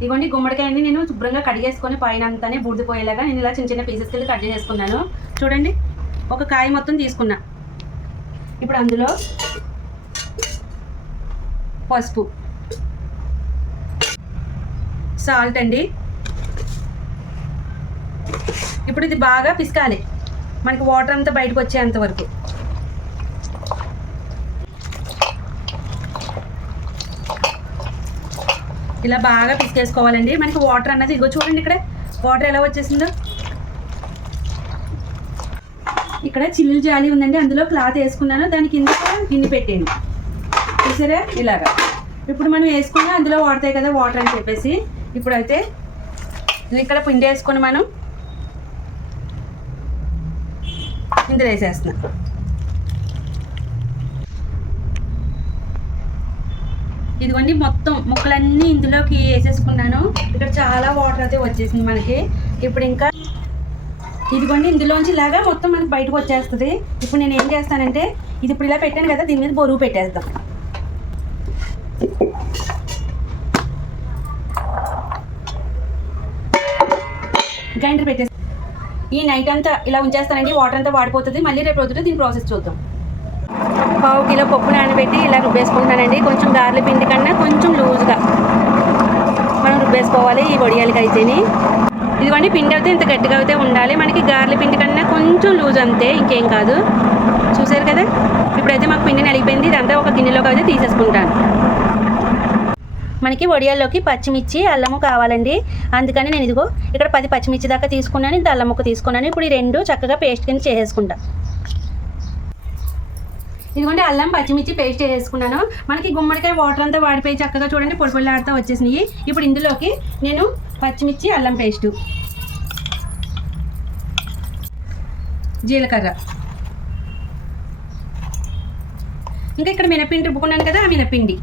ఇదిగోండి గుమ్మడికాయని నేను శుభ్రంగా కడిగేసుకొని పైన అంతానే బూడిదిపోయేలాగా నేను ఇలా చిన్న చిన్న పీసెస్ కింద కట్ చేసుకున్నాను. చూడండి, ఒక కాయ మొత్తం తీసుకున్నా. ఇప్పుడు అందులో పసుపు, సాల్ట్ అండి. ఇప్పుడు ఇది బాగా పిసకాలి, మనకి వాటర్ అంతా బయటకు వచ్చేంత వరకు. ఇలా బాగా పిసికేసుకోవాలండి. మనకి వాటర్ అన్నది ఇదిగో చూడండి, ఇక్కడ వాటర్ ఎలా వచ్చేసిందో. ఇక్కడ చిల్లులు జాలి ఉందండి, అందులో క్లాత్ వేసుకున్నాను, దాని కింద గిన్నె పెట్టాను. చూసారా ఇలాగా. ఇప్పుడు మనం వేసుకున్నా అందులో వాడతాయి కదా వాటర్ అని చెప్పేసి, ఇప్పుడైతే ఇక్కడ పిండి వేసుకొని మనం ఇందులో వేసేస్తున్నాం. ఇదిగోండి మొత్తం ముక్కలన్నీ ఇందులోకి వేసేసుకున్నాను. ఇక్కడ చాలా వాటర్ అయితే వచ్చేసింది మనకి. ఇప్పుడు ఇంకా ఇదిగోండి ఇందులోంచి ఇలాగా మొత్తం మనకి బయటకు వచ్చేస్తుంది. ఇప్పుడు నేను ఏం చేస్తానంటే, ఇది ఇప్పుడు ఇలా పెట్టాను కదా, దీని మీద బరువు పెట్టేద్దాం. గ్రైండర్ పెట్టేస్తాం. ఈ నైట్ అంతా ఇలా ఉంచేస్తానండి, వాటర్ అంతా వాడిపోతుంది. మళ్ళీ రేపు రోజున దీని ప్రాసెస్ చూద్దాం. 1/2 కిలో పప్పు నానబెట్టి ఇలా రుబ్బేసుకుంటానండి. కొంచెం గార్ల పిండి కన్నా కొంచెం లూజ్గా మనం రుబ్బేసుకోవాలి ఈ వడియాలకి అయితేని. ఇదిగోండి పిండి అయితే ఇంత గట్టిగా అయితే ఉండాలి మనకి. గార్ల పిండి కన్నా కొంచెం లూజ్ అంతే, ఇంకేం కాదు. చూసారు కదా, ఇప్పుడైతే మాకు పిండి నలిగిపోయింది. ఇదంతా ఒక గిన్నెలోకి అయితే తీసేసుకుంటాను. మనకి వడియాల్లోకి పచ్చిమిర్చి అల్లము కావాలండి, అందుకని నేను ఇదిగో ఇక్కడ 10 పచ్చిమిర్చి దాకా తీసుకున్నాను, ఇంత అల్లం ముక్క తీసుకున్నాను. ఇప్పుడు ఈ రెండు చక్కగా పేస్ట్ కింద చేసేసుకుంటా. ఇదిగోండి అల్లం పచ్చిమిర్చి పేస్ట్ వేసుకున్నాను. మనకి గుమ్మడికాయ వాటర్ అంతా వాడిపోయి చక్కగా చూడండి పొడి పొడిలాడుతూ వచ్చేసినాయి. ఇప్పుడు ఇందులోకి నేను పచ్చిమిర్చి అల్లం పేస్టు, జీలకర్ర, ఇంకా ఇక్కడ మినపిండి రుబ్బుకున్నాను కదా, ఆ మినపిండి.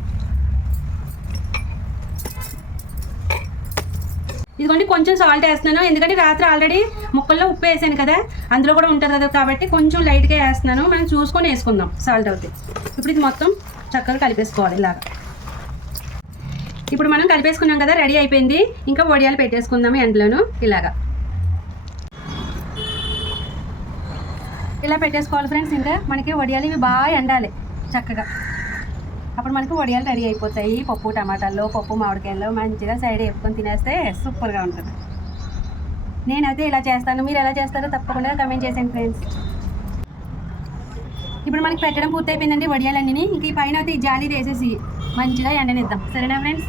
ఇదిగోండి కొంచెం సాల్ట్ వేస్తున్నాను, ఎందుకంటే రాత్రి ఆల్రెడీ ముక్కల్లో ఉప్పు వేసాను కదా, అందులో కూడా ఉంటుంది కదా, కాబట్టి కొంచెం లైట్గా వేస్తున్నాను. మనం చూసుకొని వేసుకుందాం సాల్ట్ అవుతే. ఇప్పుడు ఇది మొత్తం చక్కగా కలిపేసుకోవాలి ఇలాగా. ఇప్పుడు మనం కలిపేసుకున్నాం కదా, రెడీ అయిపోయింది. ఇంకా వడియాలు పెట్టేసుకుందాము ఎండలోను. ఇలాగా ఇలా పెట్టేసుకోవాలి ఫ్రెండ్స్. ఇంకా మనకి వడియాలు ఇవి బాగా ఎండాలి చక్కగా, అప్పుడు మనకు వడియాలు రెడీ అయిపోతాయి. పప్పు టమాటాల్లో, పప్పు మామిడికాయల్లో మంచిగా సైడ్ వేపుకొని తినేస్తే సూపర్గా ఉంటుంది. నేనైతే ఇలా చేస్తాను, మీరు ఎలా చేస్తారో తప్పకుండా కమెంట్ చేయండి ఫ్రెండ్స్. ఇప్పుడు మనకి పెట్టడం పూర్తి అయిపోయిందండి వడియాలన్నీ. ఇంక ఈ పైన అయితే ఈ జాలి వేసేసి మంచిగా ఎండనిద్దాం. సరేనా ఫ్రెండ్స్?